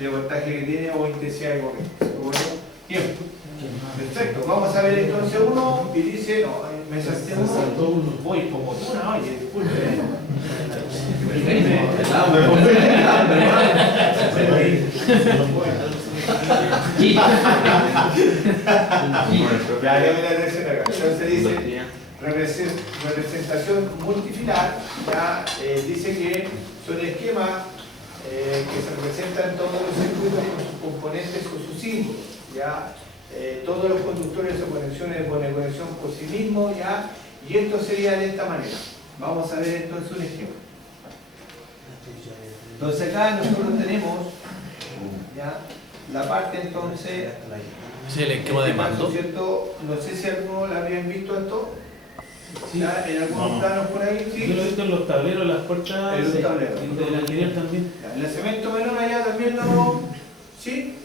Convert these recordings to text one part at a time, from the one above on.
de voltaje que tiene o intensidad de corriente. ¿Seguro? Bien. Perfecto. Vamos a ver entonces uno y dice, no, me salté uno. Voy como tú, no, oye, disculpe. Ya me la atención acá. Entonces dice representación multifilar, ya dice que son esquemas que se representan todos los circuitos con sus componentes o sus símbolos, ya todos los conductores o conexiones ponen conexión por sí mismos, ya, y esto sería de esta manera. Vamos a ver entonces un esquema. Entonces acá nosotros tenemos ya la parte entonces. Sí, el esquema de mando. ¿Cierto? No sé si alguno lo habían visto esto. Sí. ¿Ya? En algunos planos por ahí, sí. Yo lo he visto en los tableros, las puertas. En los tableros. Y del alquiler también. Ya, el cemento melón allá también lo. ¿Sí?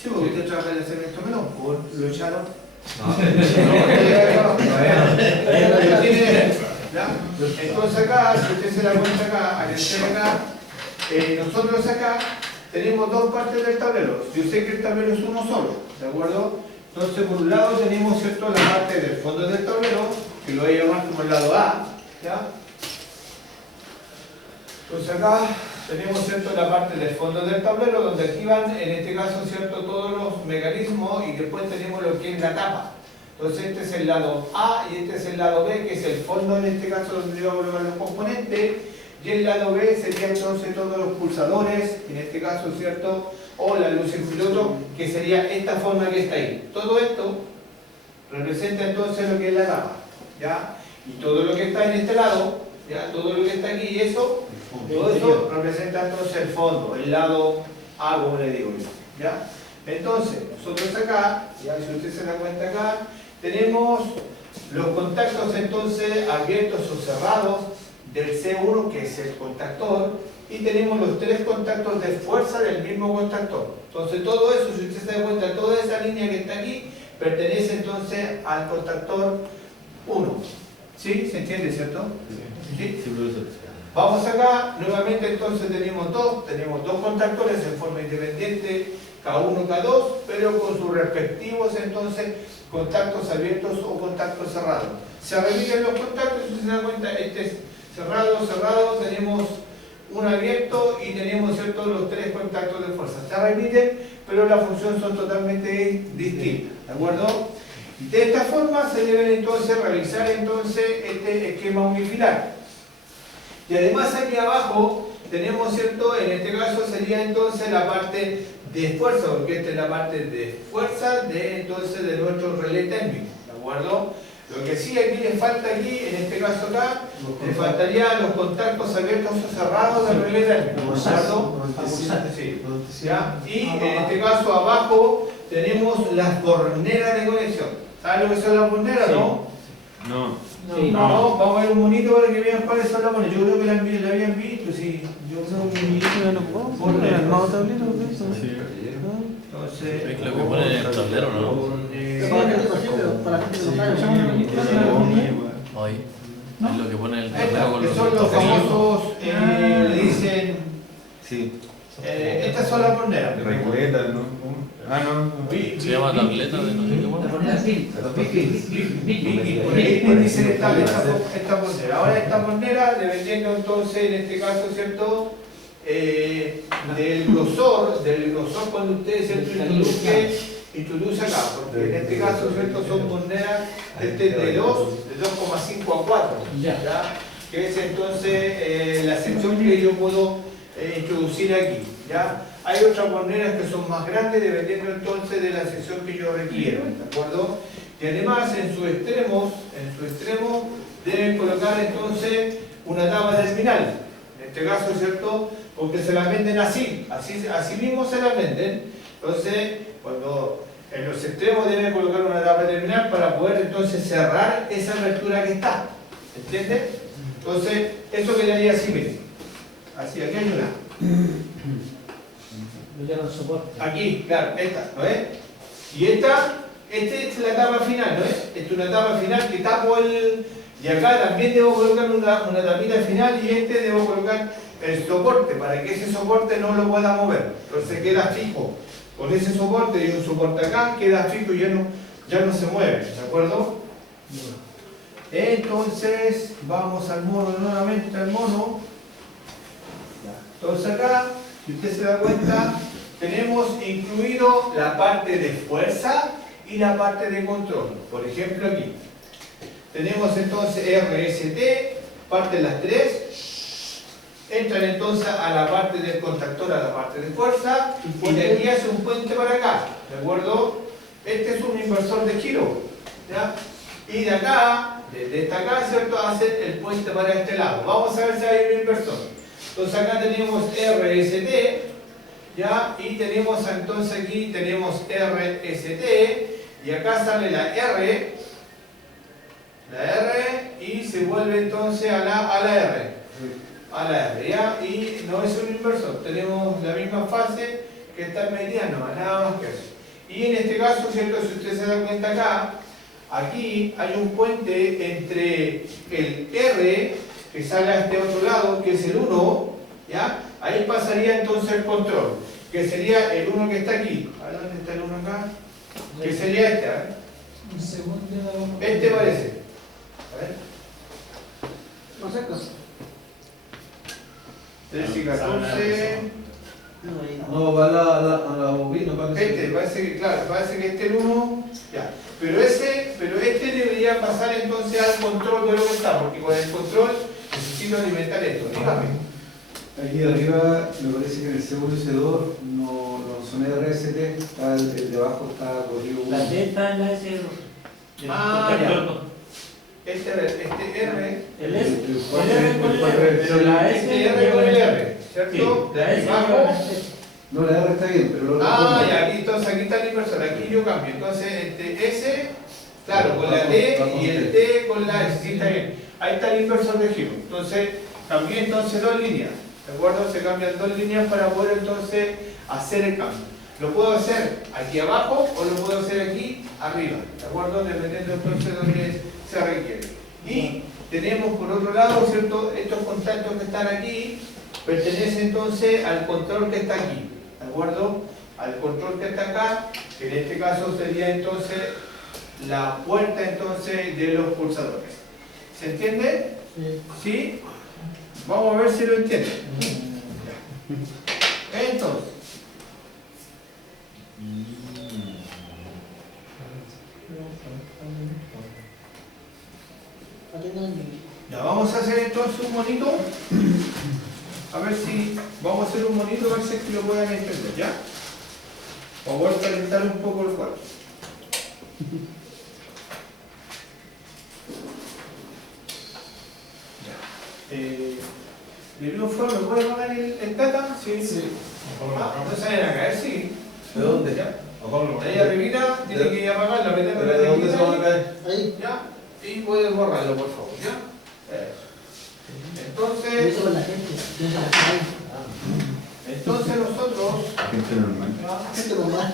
Sí, porque usted trabaja en el cemento melón. ¿O lo echaron? ¿Ya? Entonces acá, si usted se da cuenta acá, al estar acá, nosotros acá tenemos dos partes del tablero. Yo sé que el tablero es uno solo, ¿de acuerdo? Entonces por un lado tenemos, ¿cierto?, la parte del fondo del tablero, que lo voy a llamar como el lado A, ¿ya? Entonces acá tenemos, ¿cierto?, la parte del fondo del tablero, donde activan, en este caso, ¿cierto?, todos los mecanismos, y después tenemos lo que es la tapa. Entonces este es el lado A y este es el lado B, que es el fondo en este caso donde yo voy a colocar los componentes, y el lado B sería entonces todos los pulsadores, en este caso, ¿cierto?, o la luz en piloto, que sería esta forma que está ahí. Todo esto representa entonces lo que es la tapa, ¿ya? Y todo lo que está en este lado, ¿ya?, todo lo que está aquí, eso, todo eso representa entonces el fondo, el lado A, como le digo yo, ¿ya? Entonces, nosotros acá, ya si usted se da cuenta acá, tenemos los contactos entonces abiertos o cerrados del C1, que es el contactor, y tenemos los tres contactos de fuerza del mismo contactor. Entonces todo eso, si usted se da cuenta, toda esa línea que está aquí, pertenece entonces al contactor 1. ¿Sí? ¿Se entiende, cierto? ¿Sí? Sí, profesor. Vamos acá, nuevamente entonces tenemos dos contactores en forma independiente, K1, K2, pero con sus respectivos entonces contactos abiertos o contactos cerrados. Se repiten los contactos, si se da cuenta, este es cerrado, tenemos un abierto y tenemos, ¿cierto?, los tres contactos de fuerza. Se repiten, pero la función son totalmente distintas, ¿de acuerdo? De esta forma se debe entonces realizar entonces este esquema unifilar. Y además aquí abajo tenemos, ¿cierto?, en este caso sería entonces la parte de fuerza, porque esta es la parte de fuerza de nuestro relé térmico, ¿de acuerdo? Lo que sí aquí le falta aquí, en este caso acá, le faltarían los contactos abiertos o cerrados del relé térmico, ¿de acuerdo? Sí. ¿Ya? Y en este caso abajo tenemos las borneras de conexión. ¿Saben lo que son las borneras, no? No. No, vamos a ver un monito para que vean cuáles son las borneras. Yo creo que la habían visto, sí. Yo creo que borneras. Sí. Entonces, Es lo que pone en el tablero, ¿no? Hoy. Es lo que pone en el tablero con que los son los famosos, le dicen, Sí. estas son las borneras. Recoleta, ¿no? Ah, no. Se llama tableta de no sé qué La más. moneda sí. Por ahí dicen esta bornera. Ahora esta bornera, dependiendo entonces, en este caso, ¿cierto?, del grosor cuando ustedes introduce acá, porque en este caso, ¿cierto?, son borneras de 2,5 a 4, ¿ya? Que es entonces la sección que yo puedo introducir aquí, ¿ya? Hay otras borneras que son más grandes dependiendo entonces de la sección que yo requiero, ¿de acuerdo? Y además en su extremo deben colocar entonces una tapa terminal, en este caso, ¿cierto?, porque se las venden así mismo se las venden. Entonces, cuando en los extremos deben colocar una tapa terminal para poder entonces cerrar esa abertura que está, ¿entiendes? Entonces, eso quedaría así mismo. Así, aquí hay una. Aquí, claro, esta, ¿no es? Y esta es la tapa final, ¿no es? Esta es una tapa final que tapo el... Y acá también debo colocar una tapita final y debo colocar el soporte, para que ese soporte no lo pueda mover. Entonces queda fijo. Con ese soporte y un soporte acá, queda fijo y ya no se mueve, ¿de acuerdo? Entonces, vamos al mono nuevamente, al mono. Entonces acá, si usted se da cuenta, tenemos incluido la parte de fuerza y la parte de control. Por ejemplo aquí. Tenemos entonces RST, parte de las tres. Entran entonces a la parte del contactor, a la parte de fuerza, y de aquí hace un puente para acá, ¿de acuerdo? Este es un inversor de giro, ¿ya? Y de acá, desde esta acá, ¿cierto? Hace el puente para este lado. Vamos a ver si hay un inversor. Entonces acá tenemos RST, ¿ya? Y tenemos entonces aquí, tenemos RST, y acá sale la R, y se vuelve entonces a la R. A la R, ¿ya? Y no es un inversor, tenemos la misma fase que está en mediano, nada más que eso. Y en este caso, ¿cierto? Si usted se da cuenta acá, aquí hay un puente entre el R, que sale a este otro lado, que es el 1, ¿ya? Ahí pasaría entonces el control, que sería el 1 que está aquí. A ver, ¿dónde está el 1 acá? Que sería este, ¿eh? Un segundo. Este parece. A ver. No sé qué. 13 y 14. No, va a la bobina, parece. Parece que, claro, parece que este es el 1, ya. Pero este debería pasar entonces al control de lo que está, porque con el control necesito alimentar esto. Dígame. Aquí arriba me parece que en el segundo y C2 no son RST, está el de abajo está corrido. La T está en la S2. Ah, ya. Este R, El S. Pero La S. este R con el R, ¿cierto? Sí, la S. Bajo. No, la R está bien, pero lo Ah, ya, aquí, entonces aquí está el inversor, aquí yo cambio. Entonces, S, claro, con la T y el T con la S, sí está bien. Ahí está el inversor de giro. Entonces, cambié entonces 2 líneas, ¿de acuerdo? Se cambian 2 líneas para poder entonces hacer el cambio. Lo puedo hacer aquí abajo o lo puedo hacer aquí arriba, ¿de acuerdo? Dependiendo entonces de donde se requiere. Y tenemos por otro lado, ¿cierto? Estos contactos que están aquí pertenecen entonces al control que está aquí, ¿de acuerdo? Al control que está acá, que en este caso sería entonces la puerta entonces de los pulsadores. ¿Se entiende? ¿Sí? Vamos a ver si lo entienden. Entonces, ya vamos a hacer entonces un monito. A ver si vamos a hacer un monito, a ver si es que lo puedan entender, ¿ya? Para poder calentar un poco el cuarto. ¿De alguna forma me puede apagar el data? Sí. Sí. No salen a caer, sí. ¿De dónde? ¿Ya? Ahí arribita, tiene que apagarla, meterlo ¿De dónde se van a caer? Ahí. ¿ya? Y puedes borrarlo, por favor, ¿ya? Entonces, Eso con la gente. Yo se la cae. entonces nosotros, Gente normal. ¿ya? Gente normal.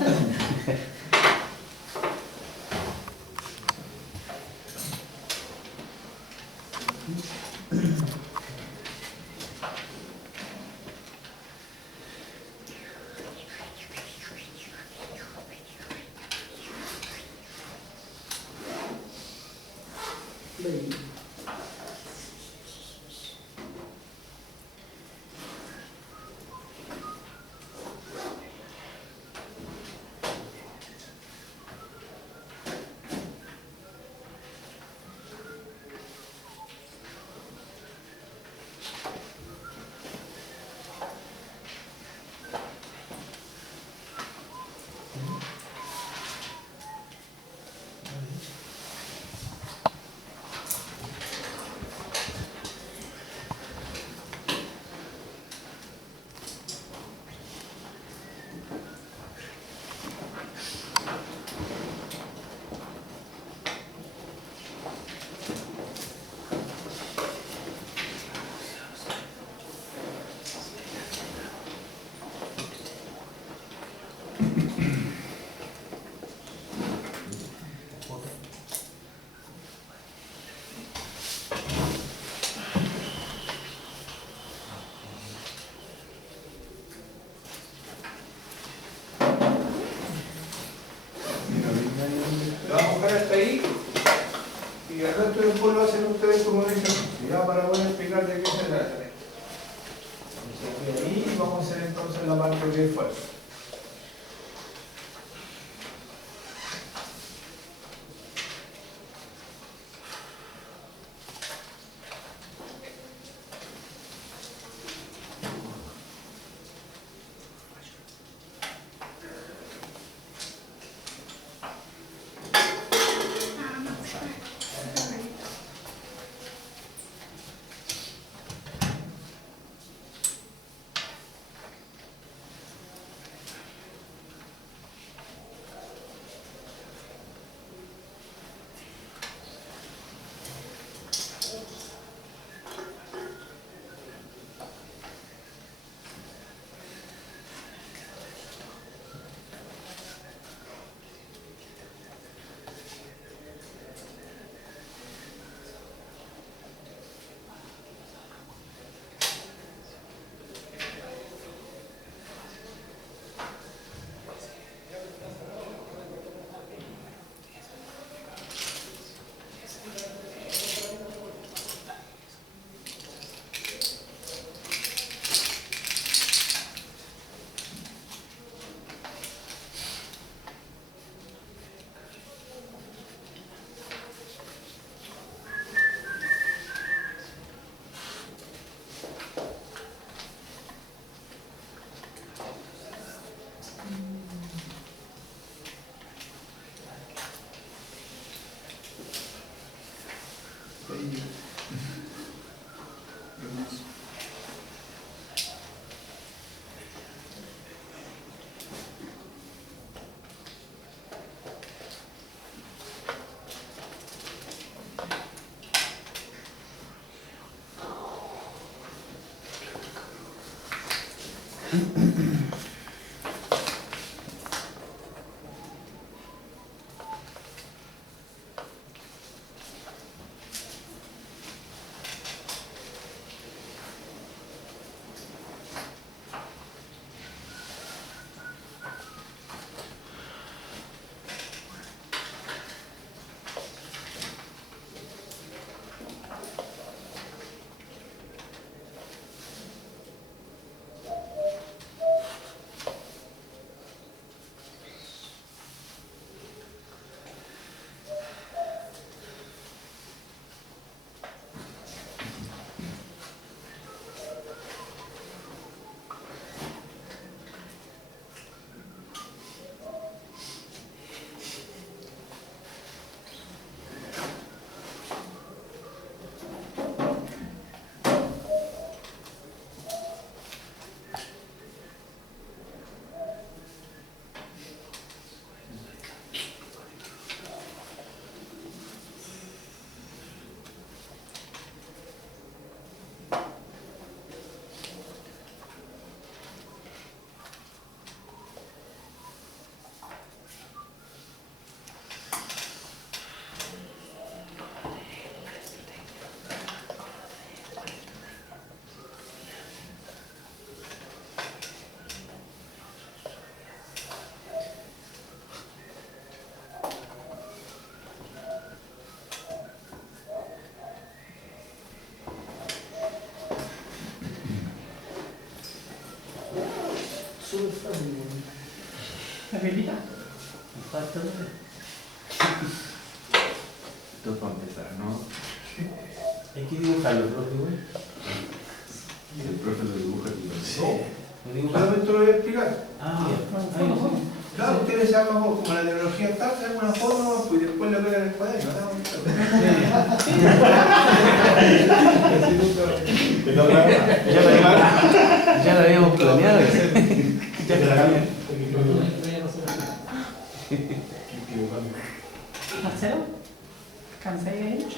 porque es fuerte. Súper fácil. ¿La pelita? Falta de... Esto es para empezar, ¿no? Hay que dibujarlo, profe, güey. El profe lo dibuja aquí. Sí. ¿Lo dibujas? Solamente lo voy a explicar. Ah, ya. Ahí, sí. Claro, ustedes sacan como la tecnología está, sacan una foto y después la pegan en el cuaderno. Ya lo habíamos planeado. Ya te la cambié. ¿Marcelo? ¿Cansáis de ellos?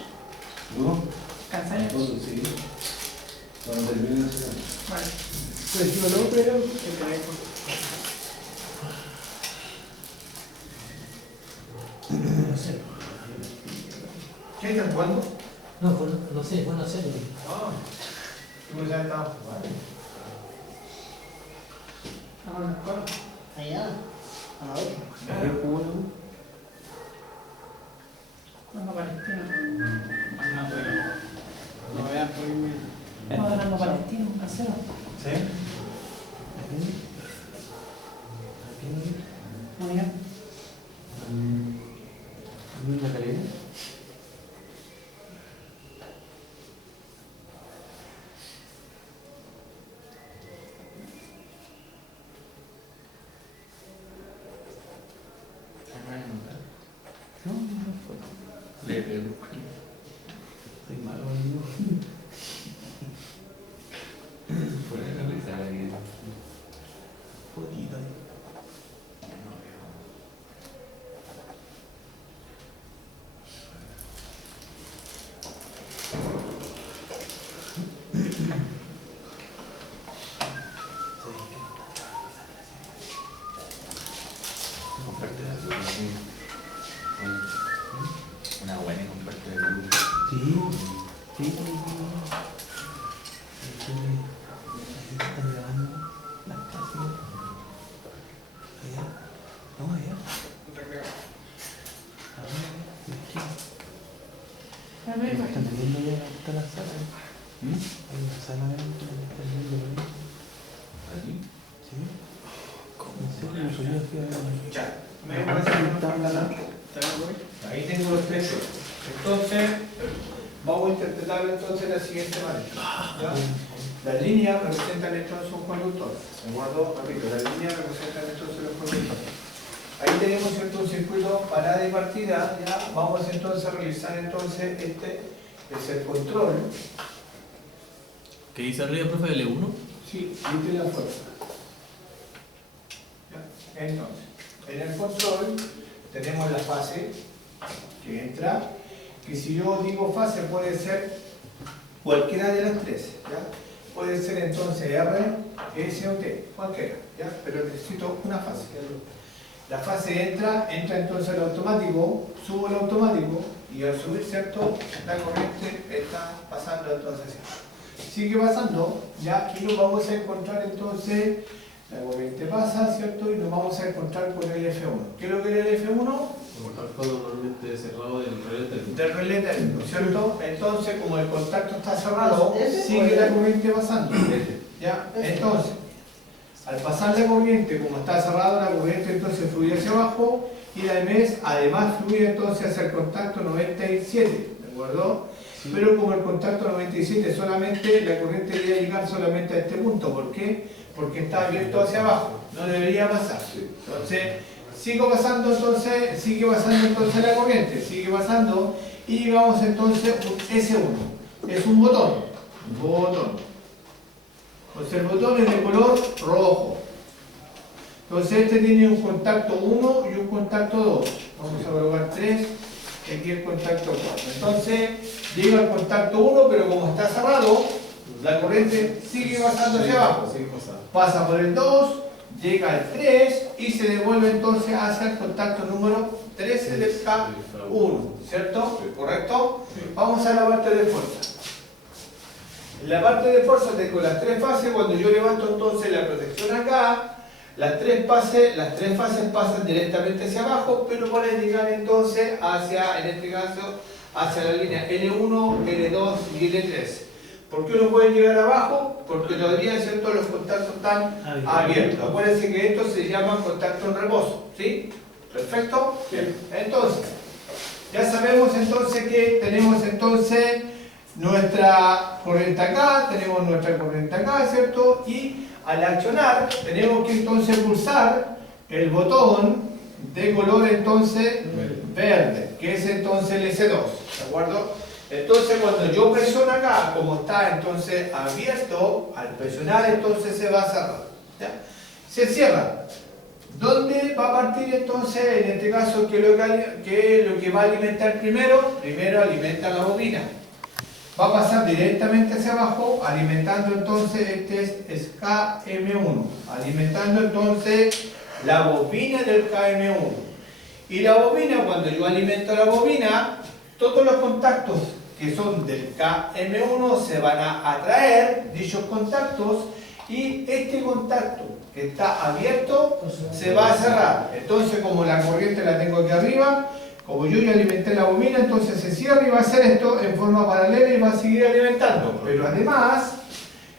¿No? ¿Cansáis? Sí. Cuando termine la ciudad. Vale. Pues yo lo pero te traigo. No sé. ¿Qué están jugando? No, bueno, no sé, bueno hacerlo. Ah, tú ya estabas jugando. ¿Vamos a la escuela? Allá, a la otra. ¿Qué jugó, no? Vamos a Palestina. No vean por mí. Vamos a Palestina, a cero. ¿Sí? Soy malo, amigo. Poquito ahí. Comparte la luz, sí. Una buena comparte la luz. Sí, sí. Ahí están grabando las casas. Allá. No, allá. A ver, Están teniendo ya está la sala. Hay una sala adentro que están viendo por ahí. ¿Aquí? ¿Sí? ¿En serio? Yo fui a ver. Ya, me parece que no falta nada. Ahí tengo los textos. Entonces, vamos a interpretar entonces de la siguiente manera. ¿Ya? Las líneas representan entonces un conductor. ¿De acuerdo? Repito, las líneas representan entonces los conductores. Ahí tenemos, ¿cierto?, un circuito parada y partida. ¿Ya? Vamos entonces a realizar entonces este es el control. ¿Qué dice arriba, profe? L1. Sí, viste la fuerza. ¿Ya? Entonces, en el control tenemos la fase que entra, que si yo digo fase puede ser cualquiera de las tres, ¿ya? Puede ser entonces R, S o T, cualquiera, ¿ya? Pero necesito una fase. La fase entra entonces el automático, subo el automático y al subir, ¿cierto?, la corriente está pasando entonces. Sigue pasando, ya, y nos vamos a encontrar entonces, la corriente pasa, ¿cierto? Y nos vamos a encontrar con el F1. ¿Qué es lo que es el F1? Como está el codo normalmente cerrado del relé térmico. Del relé térmico, ¿cierto? Entonces, como el contacto está cerrado, ¿Ese? sigue la corriente pasando. ¿Ya? Entonces, al pasar la corriente, como está cerrado, la corriente entonces fluye hacia abajo y además fluye entonces hacia el contacto 97, ¿de acuerdo? Sí. Pero como el contacto 97 solamente, la corriente debería llegar solamente a este punto. ¿Por qué? Porque está abierto hacia abajo, no debería pasar. Entonces, sigue pasando entonces la corriente, sigue pasando y llegamos entonces a un S1. Es un botón. Entonces el botón es de color rojo. Entonces este tiene un contacto 1 y un contacto 2. Vamos a colocar 3, aquí el contacto 4. Entonces llega al contacto 1, pero como está cerrado, la corriente sigue pasando hacia abajo. Pasa por el 2, llega al 3 y se devuelve entonces hacia el contacto número 13 del K1, ¿cierto? ¿Correcto? Vamos a la parte de fuerza. En la parte de fuerza tengo las tres fases. Cuando yo levanto entonces la protección acá, las tres fases pasan directamente hacia abajo, pero pueden llegar entonces hacia, en este caso, hacia la línea L1, L2 y L3. ¿Por qué no pueden llegar abajo? Porque todavía, ¿cierto?, los contactos están abiertos. Acuérdense que estos se llaman contactos en reposo, ¿sí? ¿Perfecto? Bien. Entonces, ya sabemos entonces que tenemos entonces nuestra corriente acá, tenemos nuestra corriente acá, ¿cierto? Y al accionar tenemos que entonces pulsar el botón de color entonces verde, que es entonces el S2, ¿de acuerdo? Entonces cuando yo presiono acá, como está entonces abierto, al presionar entonces se va a cerrar, ¿ya? Se cierra. ¿Dónde va a partir entonces, en este caso, qué es lo que va a alimentar primero? Primero alimenta la bobina. Va a pasar directamente hacia abajo, alimentando entonces, este es KM1, alimentando entonces la bobina del KM1. Y la bobina, cuando yo alimento la bobina, todos los contactos que son del KM1 se van a atraer, dichos contactos, y este contacto que está abierto se va a cerrar. Entonces, como la corriente la tengo aquí arriba, como yo ya alimenté la bobina, entonces se cierra y va a hacer esto en forma paralela y va a seguir alimentando. Pero además,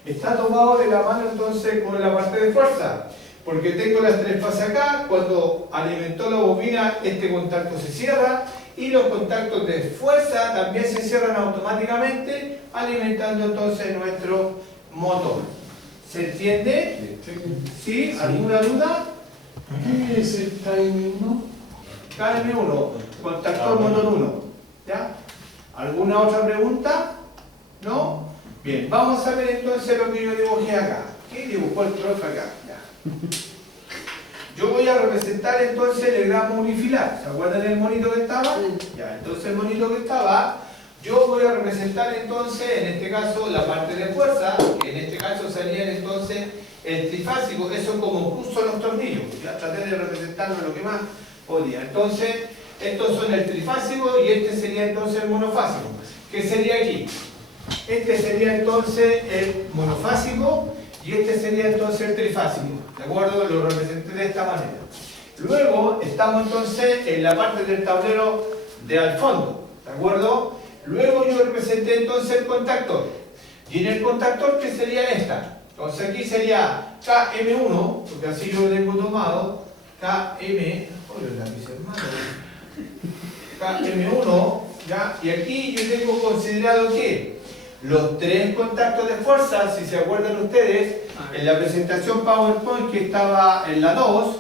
está tomado de la mano entonces con la parte de fuerza. Porque tengo las tres fases acá, cuando alimentó la bobina, este contacto se cierra y los contactos de fuerza también se cierran automáticamente, alimentando entonces nuestro motor. ¿Se entiende? ¿Sí? ¿Alguna duda? ¿Qué es el KM1? KM1, contactor motor 1. ¿Ya? ¿Alguna otra pregunta? ¿No? Bien, vamos a ver entonces lo que yo dibujé acá. ¿Qué dibujó el profe acá? Ya. Yo voy a representar entonces el gramo unifilar. ¿Se acuerdan del monito que estaba? Ya, entonces el monito que estaba, yo voy a representar entonces, en este caso, la parte de fuerza, que en este caso sería entonces el trifásico, eso como puso los tornillos. Ya traté de representarlo lo que más podía. Entonces, estos son el trifásico y este sería entonces el monofásico. ¿Qué sería aquí? Este sería entonces el monofásico y este sería entonces el trifásico. ¿De acuerdo? Lo representé de esta manera. Luego estamos entonces en la parte del tablero de al fondo. ¿De acuerdo? Luego yo representé entonces el contactor. Y en el contactor, ¿qué sería esta? Entonces aquí sería KM1, porque así yo lo tengo tomado. KM1, ¿ya? Y aquí yo tengo considerado que los tres contactos de fuerza, si se acuerdan ustedes, en la presentación PowerPoint que estaba en la 2,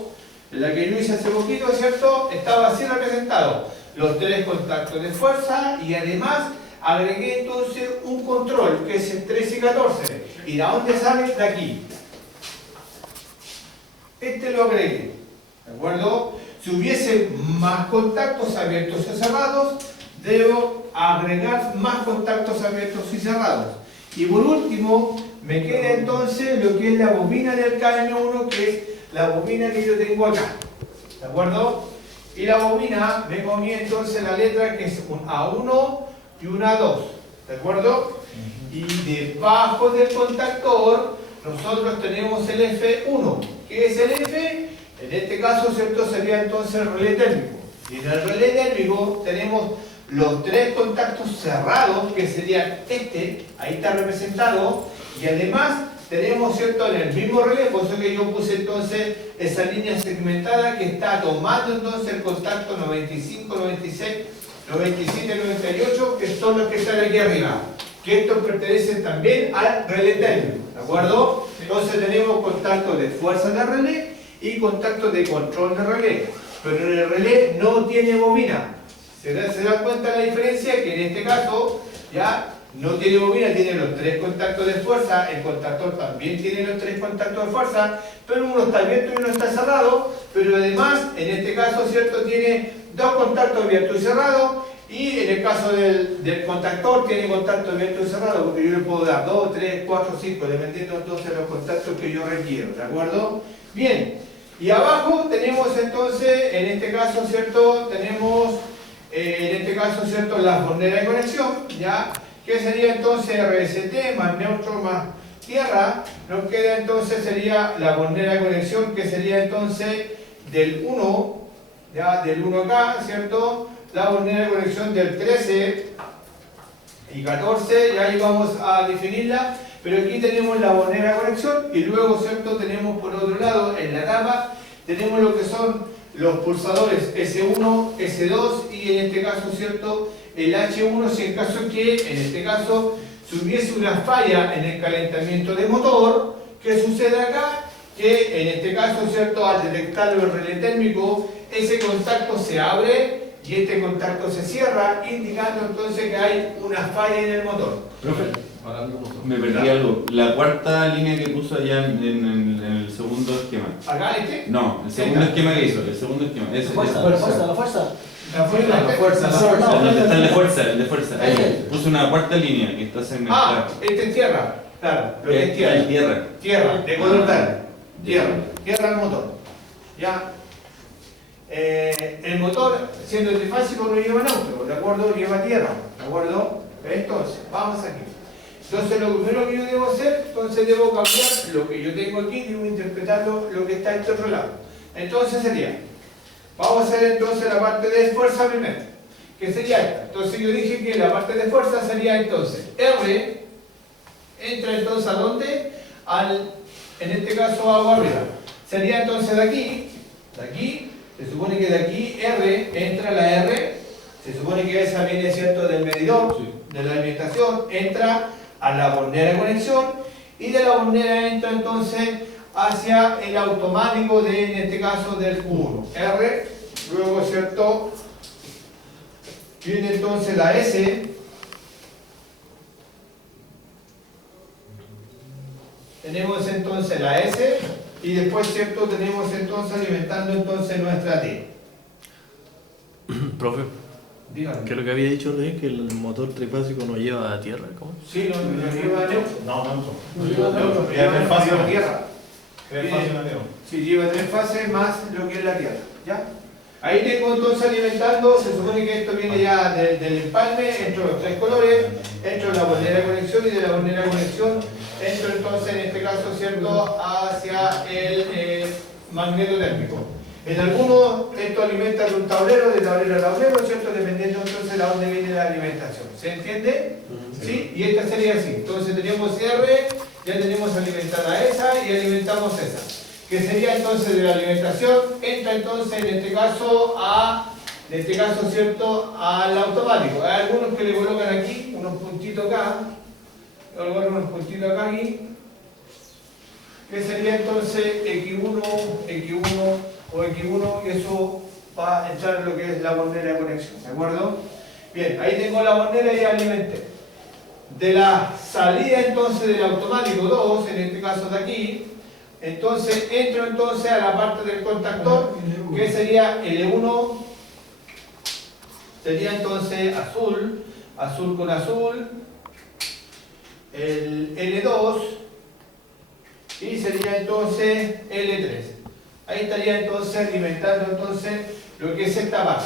en la que yo hice hace poquito, ¿cierto? Estaba así representado. Los tres contactos de fuerza y además agregué entonces un control que es el 13 y 14. ¿Y de dónde sale? De aquí. Este lo agregué. ¿De acuerdo? Si hubiese más contactos abiertos y cerrados, debo agregar más contactos abiertos y cerrados. Y por último, me queda entonces lo que es la bobina del KM1, que es la bobina que yo tengo acá. ¿De acuerdo? Y la bobina me comí entonces la letra que es un A1 y un A2. ¿De acuerdo? Y debajo del contactor nosotros tenemos el F1. ¿Qué es el F? En este caso, ¿cierto? Sería entonces el relé térmico. Y en el relé térmico tenemos los tres contactos cerrados, que sería este, ahí está representado, y además tenemos, ¿cierto?, en el mismo relé, por eso que yo puse entonces esa línea segmentada que está tomando entonces el contacto 95, 96, 97, 98, que son los que están aquí arriba, que estos pertenecen también al relé térmico, ¿de acuerdo? Entonces tenemos contacto de fuerza de relé y contacto de control de relé, pero en el relé no tiene bobina. ¿Se dan cuenta la diferencia? Que en este caso ya no tiene bobina, tiene los tres contactos de fuerza, el contactor también tiene los tres contactos de fuerza, pero uno está abierto y uno está cerrado, pero además en este caso, ¿cierto?, tiene dos contactos abiertos y cerrados, y en el caso del contactor tiene contacto abierto y cerrado, porque yo le puedo dar 2, 3, 4, 5, dependiendo entonces de los contactos que yo requiero, ¿de acuerdo? Bien, y abajo tenemos entonces, en este caso, ¿cierto?, tenemos ¿cierto?, la frontera de conexión, ¿ya? Que sería entonces RST más neutro más tierra. Nos queda entonces sería la frontera de conexión, que sería entonces del 1, ¿ya? Del 1 acá, ¿cierto? La frontera de conexión del 13 y 14, y ahí vamos a definirla, pero aquí tenemos la frontera de conexión y luego, ¿cierto?, tenemos por otro lado en la tapa, tenemos lo que son los pulsadores S1, S2 y en este caso, ¿cierto?, el H1, si en caso que, en este caso, si hubiese una falla en el calentamiento de motor, ¿qué sucede acá? Que en este caso, ¿cierto?, al detectarlo el relé térmico, ese contacto se abre y este contacto se cierra, indicando entonces que hay una falla en el motor. Profe, me perdí algo. La cuarta línea que puso allá en el segundo esquema. ¿Acá este? No, el segundo esquema que hizo, el segundo esquema. Ese, La fuerza. La fuerza. ¿Dónde está el de fuerza? El de fuerza. Ahí. Ese. Puso una cuarta línea que está segmentada. Este es tierra, claro, lo que es tierra. El tierra. Tierra, de color verde. Tierra al motor. ¿Ya? El motor, siendo trifásico, no lleva neutro, ¿de acuerdo? Lleva tierra, ¿de acuerdo? Entonces, vamos aquí. Entonces, lo primero que yo debo hacer, entonces debo cambiar lo que yo tengo aquí, debo interpretarlo, lo que está en este otro lado. Entonces sería, vamos a hacer entonces la parte de fuerza primero, que sería esta. Entonces yo dije que la parte de fuerza sería entonces R, entra entonces ¿a dónde? En este caso agua arriba. Sería entonces de aquí, se supone que de aquí R, entra la R, se supone que esa viene, ¿cierto?, del medidor, de la alimentación, entra a la bornera de conexión y de la bornera entra entonces hacia el automático de, en este caso, del Q1. R, luego, ¿cierto?, Viene entonces la S. Tenemos entonces la S y después, ¿cierto? Tenemos entonces alimentando entonces nuestra T. Profe, Díganme. ¿qué es lo que había dicho recién? Que el motor trifásico no lleva a tierra, ¿cómo? Sí, lo lleva neutro. No, No lleva neutro, pero lleva tres fases la a tierra. Sí, lleva 3 fases más lo que es la tierra. ¿Ya? Ahí tengo entonces alimentando, se supone que esto viene ya del empalme, entro los 3 colores, entro en la bornera de conexión y de la bornera de conexión entro entonces en este caso, ¿cierto?, hacia el magneto térmico. En algunos esto alimenta de un tablero, de tablero a tablero, ¿cierto?, dependiendo entonces de dónde viene la alimentación. ¿Se entiende? ¿Sí? Y esta sería así. Entonces tenemos R, ya tenemos alimentada esa y alimentamos esa. Que sería entonces de la alimentación, entra entonces en este caso ¿cierto?, al automático. Hay algunos que le colocan aquí unos puntitos acá, aquí, que sería entonces X1 o X1, y eso va a entrar en lo que es la bornera de conexión, ¿de acuerdo? Bien, ahí tengo la bornera y ya alimenté. De la salida entonces del automático 2, en este caso de aquí, entonces entro entonces a la parte del contactor, que sería L1, sería entonces azul con azul, el L2 y sería entonces L3. Ahí estaría entonces alimentando entonces lo que es esta parte.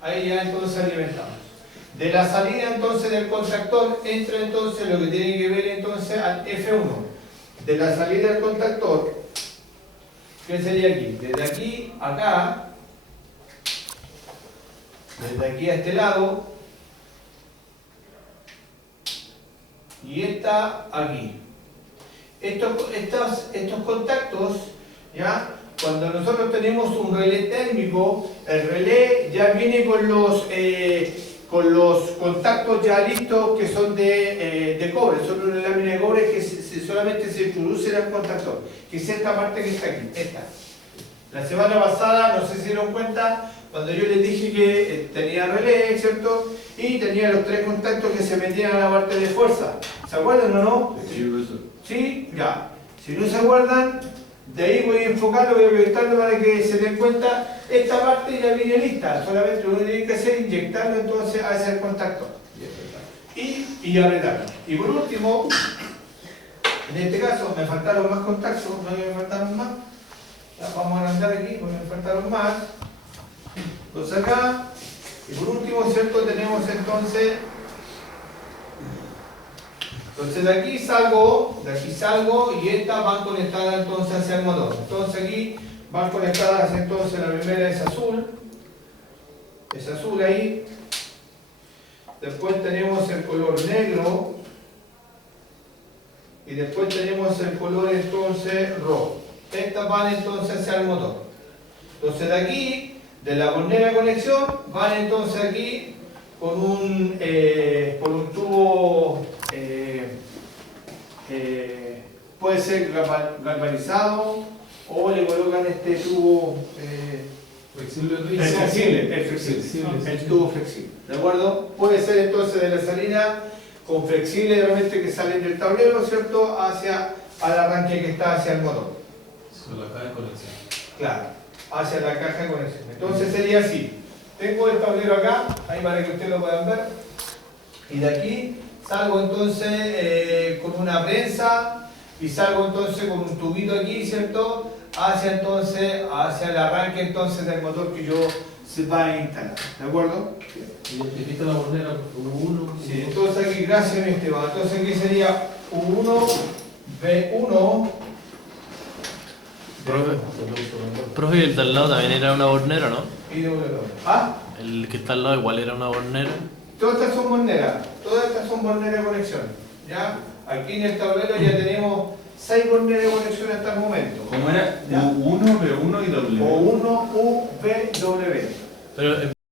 Ahí ya entonces alimentamos. De la salida entonces del contactor entra entonces lo que tiene que ver entonces al F1. De la salida del contactor, ¿qué sería aquí? Desde aquí a acá, desde aquí a este lado, y esta aquí. Estos contactos, ¿ya? Cuando nosotros tenemos un relé térmico, el relé ya viene con los contactos ya listos que son de cobre, son una lámina de cobre que solamente se introduce en el contactor, que es esta parte que está aquí, esta. La semana pasada, no sé si se dieron cuenta, cuando yo les dije que tenía relé, ¿cierto? Y tenía los 3 contactos que se metían a la parte de fuerza. ¿Se acuerdan o no? ¿Sí? Ya. Si no se acuerdan, de ahí voy a enfocarlo, voy a proyectarlo para que se den cuenta. Esta parte ya viene lista, solamente lo que tienen que hacer es inyectarlo entonces hacia el contactor. Y apretarlo. Y por último, en este caso me faltaron más contactos, no me faltaron más. Ya, vamos a agrandar aquí, porque me faltaron más. Entonces acá, y por último, ¿cierto? Tenemos entonces de aquí salgo y estas van conectadas entonces hacia el motor. Entonces aquí van conectadas entonces, la primera es azul ahí. Después tenemos el color negro y después tenemos el color entonces rojo. Estas van entonces hacia el motor. Entonces de aquí, de la bornera de conexión, van entonces aquí con un tubo, puede ser galvanizado o le colocan este tubo Flexible, el tubo flexible, ¿de acuerdo? Puede ser entonces de la salida con flexible realmente que salen del tablero, ¿cierto? Hacia al arranque que está hacia el motor. Con la caja de conexión. Claro, hacia la caja de conexión. Entonces sería así. Tengo el tablero acá, ahí para que ustedes lo puedan ver. Y de aquí salgo entonces con una prensa y salgo entonces con un tubito aquí, ¿cierto? Hacia el arranque entonces del motor que yo se va a instalar. ¿De acuerdo? Identifica la bornera U1. Sí, entonces aquí, gracias mi Esteban. Entonces aquí sería U1, B1. Profe, ¿y el de al lado también era una bornera, no? Y W. ¿Ah? El que está al lado igual era una bornera. Todas estas son borneras de conexión. ¿Ya? Aquí en el tablero ya tenemos 6 borneras de conexión hasta el momento. ¿Cómo era? ¿Ya? U1, B1 y W. O 1 U, B, W. Pero